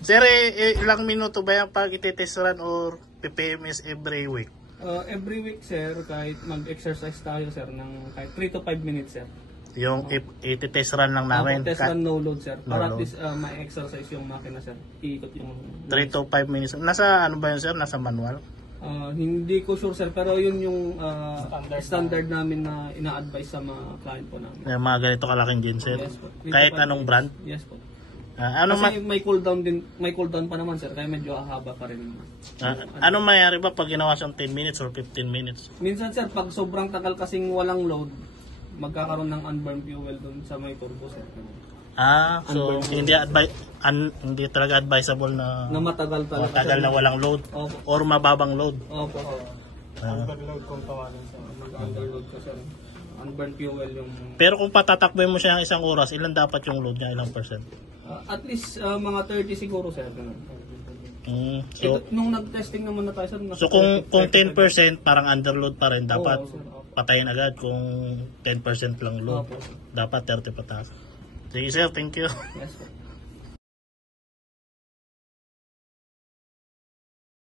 Sir, ilang minuto ba yan pag itetest run or PPMS every week? Every week, sir, kahit mag-exercise tayo, sir, ng kahit 3 to 5 minutes, sir. Yung itetest run lang namin? Test run no load, sir. No Para at load. least may exercise yung makina, sir. Iikot yung... 3 to 5 minutes. Nasa ano ba yun, sir? Nasa manual? Hindi ko sure, sir, pero yun yung standard namin na ina-advise sa mga client po namin. Yung mga ganito kalaking genset? Yes po. Kahit anong brand? Yes po. Kasi Kasi may cooldown din, may cooldown pa naman, sir, kaya medyo haba pa rin. anong mayayari ba pag ginawa siyang 10 minutes or 15 minutes? Minsan, sir, pag sobrang tagal kasing walang load, magkakaroon ng unburned fuel dun sa may turbo, sir. So hindi talaga advisable na matagal talaga. matagal na walang load. Opo. Or mababang load. Opo. Underload kung tawagin sa mag-underload ka, sir. Unburned fuel yung... Pero kung patatakbo mo siya ng isang oras, ilan dapat yung load niya? Ilang percent? At least mga 30 siguro, sir. So, Nung nag-testing naman na tayo, sir. so kung 10% parang underload pa rin, dapat sir. patayin agad. Kung 10% lang load, Opo, sir. dapat 30 pataas. Sige sir, thank you. Yes, sir.